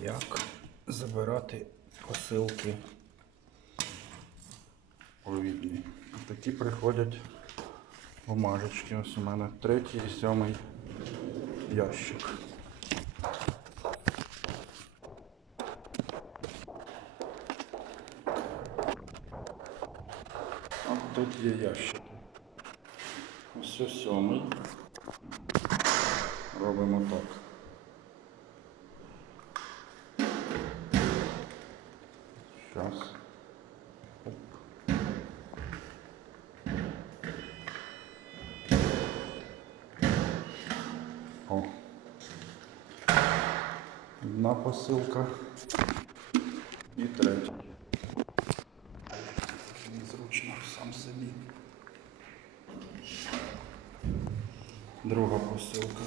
як забирати посилки повідні. Такі приходять бумажечки. Ось у мене третій і сьомий ящик. От тут є ящики. Ось ось сьомий. Робимо так. Сейчас. О. Одна посилка і третя. Незручно сам собі. Друга посилка.